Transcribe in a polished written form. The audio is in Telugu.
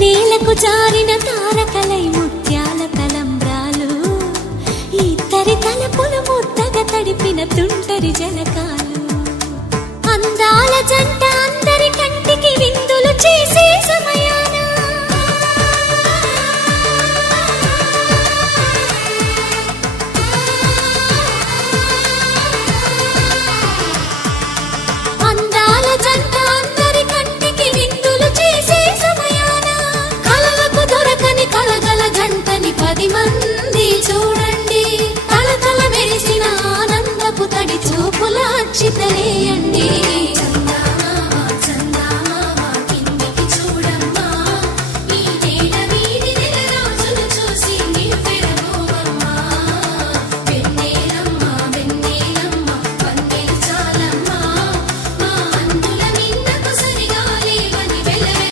నేలకు జారిన తారకలై ముత్యాల తలంబ్రాలు, ఇద్దరి తలపులు ముద్దగా తడిపిన తుంటరి జలకాలు. అందాల జంట అందరి కంటికి విందులు చేసే